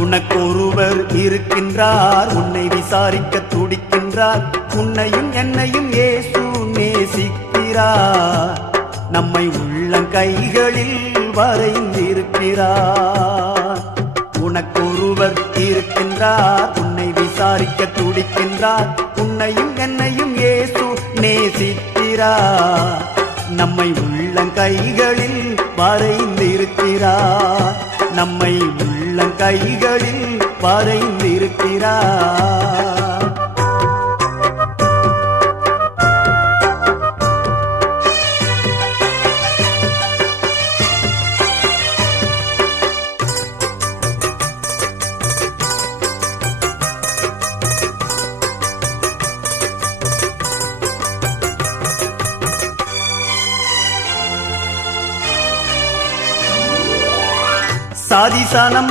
உனக்கொருவர் இருக்கின்றார், உன்னை விசாரிக்க துடிக்கின்றார். உன்னையும் என்னையும் இயேசு நேசிக்கிறார், நம்மை உள்ளங்கைகளில் வரைந்திருக்கிறார். உனக்கொருவர் இருக்கின்றார், உன்னை விசாரிக்க துடிக்கின்றார். உன்னையும் என்னையும் இயேசு நேசிக்கிறார், நம்மை உள்ளங்கைகளில் வரைந்திருக்கிறார். நம்மை உள்ளங்கைகளில் வரைந்திருக்கிறார். சாதிசானம்